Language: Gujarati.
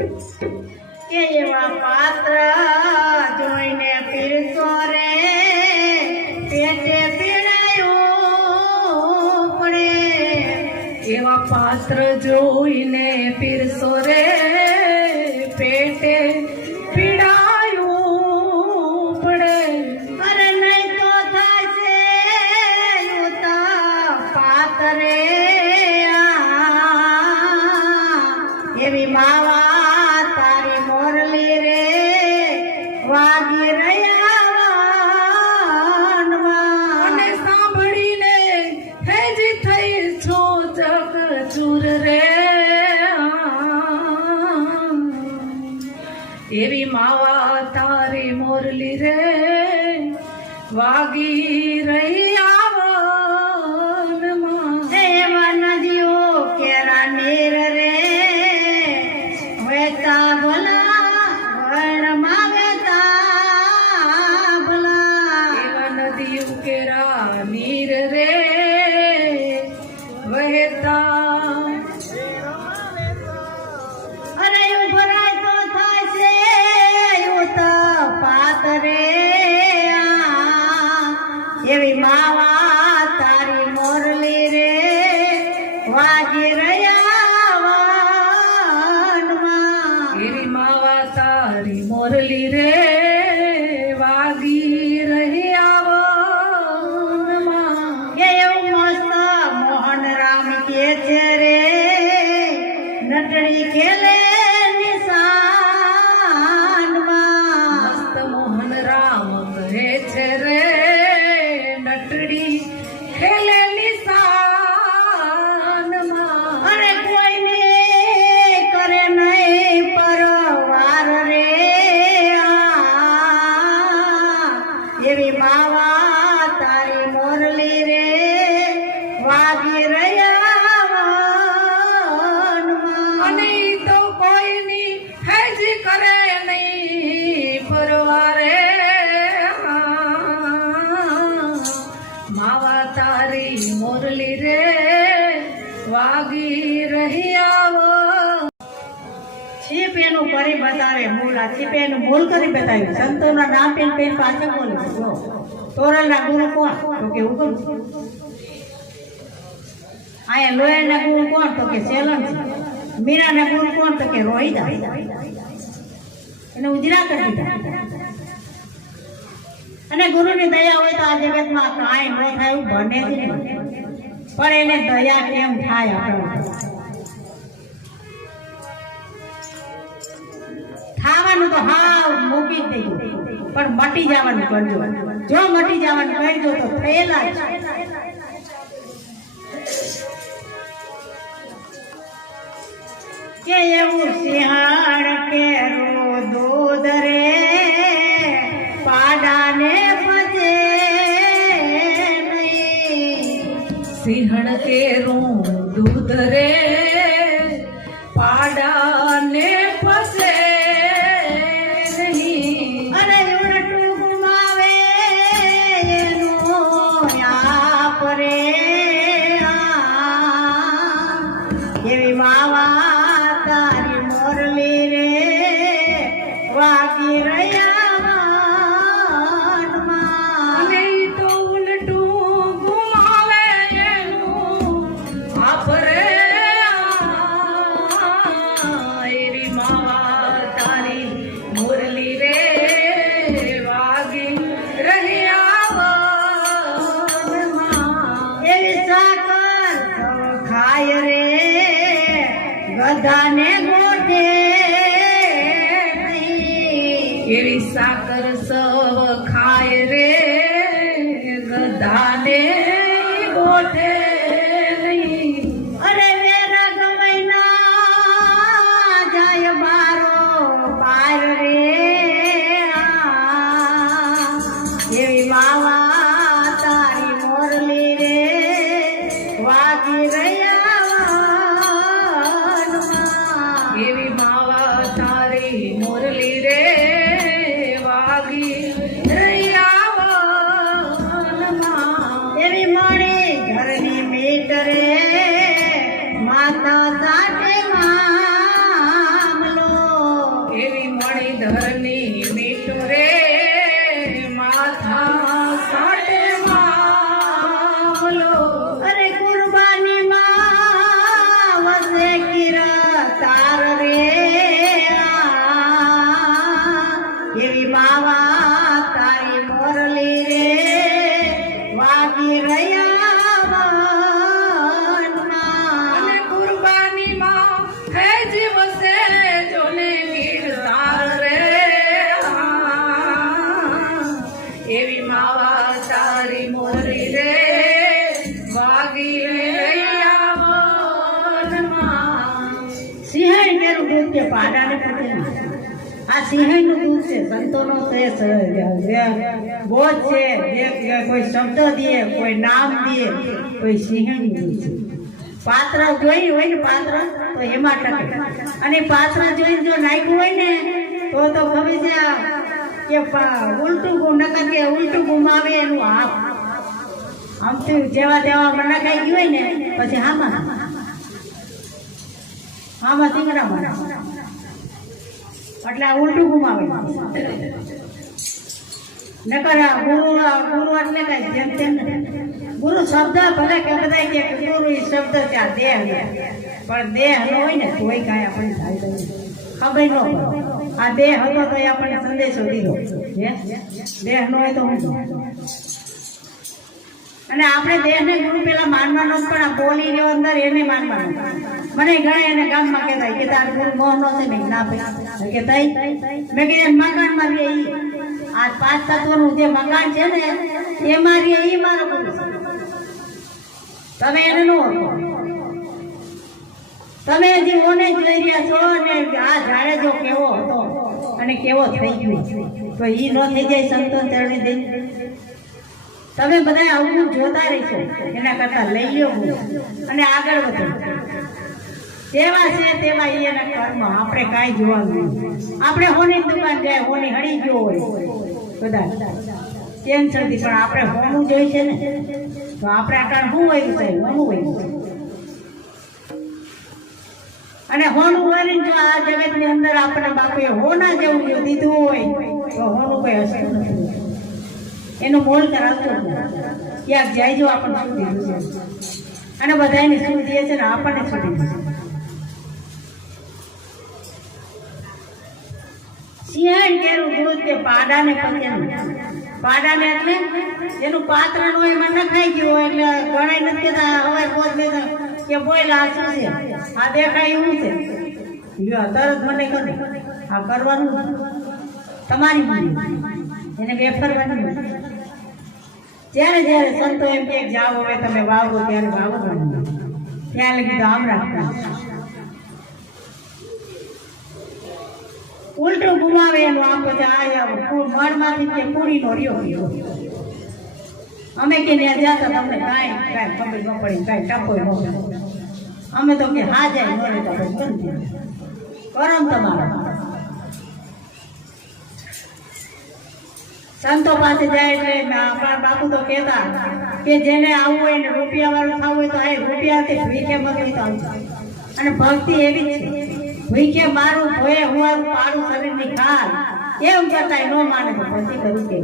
કે એવા પાત્ર જોઈને પીરસો રે પેટે પીડાયું પડે એવા પાત્ર જોઈને પીરસો રે પેટે પીડાયું પડે અરે નહીં તો થાય છે પાતરે એવી માવા તારી મોરલી રે વાગી રહ્યા અને સાંભળીને હેજી થઈ છો ચકચૂર રે એવી માવા તારી મોરલી રે વાગી રહી આવનમાં એવા નદીઓ કેરા નીર રે વેતા ભલા વણમાં વેતા ભલા એવા નદી ઉકેરા નીર રે વહેતા અરે ઉભરાય તો થાય છે યુત પાતરે એવી માવા તારી મોરલી રે વાગી રહ્યા વનમાં એવી માવા તારી મોરલી રે વાગી રહી આવનમાં એવું મસ્ત મોહન રામ કે છે રે નટડી ખેલે નિશાનમાં મસ્ત મોહન રામ કહે છે રે નટડી ખેલે નિશાનમાં અરે કોઈને કરે નહીં પરવાર રે એવી માવા તારી મોરલી રે વાગી રહ્યા વનમાં અને ઈ તો કોઈની હેજી કરે નહીં પરવારે માવા તારી મોરલી રે વાગી રહી આવો છીપ એનું કરી બતાવે મૂળ આ છીપ એનું મૂળ કરી બતાવ્યું સંતોના નામ પેન પેન પાછળ બોલે તોરલના ગુરુ કોણ તો કે ઉગમ આયા લોયલના ગુરુ કોણ તો કે સેલન મીરાના ગુરુ કોણ તો કે રોહિદા એને ઉજરા કરી દીધા અને ગુરુની દયા હોય તો આ જગતમાં કાંઈ ન થાય એવું બને જ નહીં પણ એને દયા કેમ થાય આપણા ખાવાનું તો હાવ મૂકી જ દેજો પણ મટી જવાનું કરજો જો મટી જવાનું કરજો તો થયેલા જ કે એવું સિંહાણ કેરું દૂધ રે પાડાને પજે નહીં સિંહણ કેરું દૂધ રે પાડાને ફસે નહીં અને ઉલટું ગુમાવે એનું યાપ રે એવી માવા તારી મોરલી રે વાગી રહ્યા વનમાં અને ઈ તો ઉલટું ગુમાવે એનું આપરે એવી માવા તારી મુરલી રે વાગી રહી આવનમાં એવી સાકર સૌ ખાય રે ગધાને ગોઠે નહીં. એવી સાકર સવ ખાય રે ગધાને ગોઠે નહીં અરે વેરા ગમૈના જાય બારો પાર રે એવી માવા તારી મોરલી રે વાગી રહ્યા વનમાં. એવી માવા તારી મુરલી રે વાગી રહી આવનમાં એવી મણી ઘરની મીટ રે માતા સાથે મામલો પાડાને પચેલું. આ સિંહણનું દૂધ છે, સંતોનો છે, બોધ છે, જે કોઈ શબ્દ દે, કોઈ નામ દે, કોઈ સિંહણનું દૂધ છે. પાત્ર જોઈ હોય ને પાત્ર તો એમાં ટકે, અને પાત્ર જોઈને જો નાખ્યું હોય ને તો ખબર છે કે ઉલટું નકર કે ઉલટું ગુમાવે એનું આપ આમથી જેવા તેવા નખાઈ ગયું હોય ને પછી હામાં સિંગડામાં એટલે આ ઉલટું ગુમાવે. નકર ગુરુ એટલે કઈ જેમ તેમ ગુરુ શબ્દ ભલે કે બધા કે ગુરુ એ શબ્દ છે, આ દેહ પણ દેહ ન હોય ને તોય કાંઈ આપણને ખબર ન પડે. આ દેહ હતો તો આપણને સંદેશો દીધો, દેહ ન હોય તો હું. અને આપણે દેહને ગુરુ પેલા માનવાનો પણ આ બોલી રહ્યો અંદર એને માનવાનો. મને ઘણા એને ગામમાં કહેતા કે તાર ગુરુ મોહનો છે ને ના ભાઈ કે તઈ મેં કીધું મકાનમાં રે આ 5 તત્વનું જે મકાન છે ને એમાં રે એ મારો ગુરુ છે. તમે એને નો તમે હજી ઓને જ લઈ રહ્યા છો ને આ ઝાડે જો કેવો હતો અને કેવો થઈ ગયો તો એ ન થઈ જાય સંતોન ચરણી દે. તમે બધા આવું જોતા રહીશો એના કરતા લઈ લો અને આગળ વધો. જેવા છે તેવા એના કર્મ, આપણે કાંઈ જોવાનું નહીં. આપણે હોની દુકાન જાય, હોની હળી ગયો હોય કદાચ કેન્સરથી, પણ આપણે હોનું જોઈ છે ને તો આપણે આકાર શું હોય સાહેબ, હોનું હોય. અને હોનું હોય ને જો આ જગતની અંદર આપણા બાપુએ હોના જેવું જો દીધું હોય તો હોનું કોઈ હશે નથી. એનું મોલ કરાવતો ક્યાંક જાય જો આપણને શું દીધું છે, અને બધાને શું દે છે ને આપણને શું દીધું છે. સિંહણ કેરું દૂધ કે પાડાને પચેલું. પાડાને એટલે એનું પાત્ર નો એમાં નખાઈ ગયું હોય એટલે ગણાય નથી કેતા હવે પોત લેતા કે બોયલા આ શું છે, આ દેખાય એવું છે, લ્યો તરત મને કરો. આ કરવાનું તમારી મરજી, એને વેફરવાની. જ્યારે સંતો એમ કે જાઓ હવે તમે વાવો ત્યારે વાવવાનું, ત્યાં લગી તો આમ રાખવાનું. ઉલટું ગુમાવે એનું આપો છે. આ મરમાંથી કે પૂરી નો રહ્યો અમે કે ત્યાં જતા તમને કાંઈ ખબર ન પડી, કાંઈ ટપો ન પડે. અમે તો કે હા જાય ન રહેતા પછી કરમ તમારો. સંતો પાસે જાય એટલે આપણા બાપુ તો કહેતા કે જેને આવવું હોય ને રૂપિયા વાળું થવું હોય તો આ રૂપિયાથી ભીખે મગવી તો આવશે. અને ભક્તિ એવી જ છે, ભીખે મારું ભોય હું પાડું શરીરની ખાલ એમ કરતા ન માને તો પછી કરું કે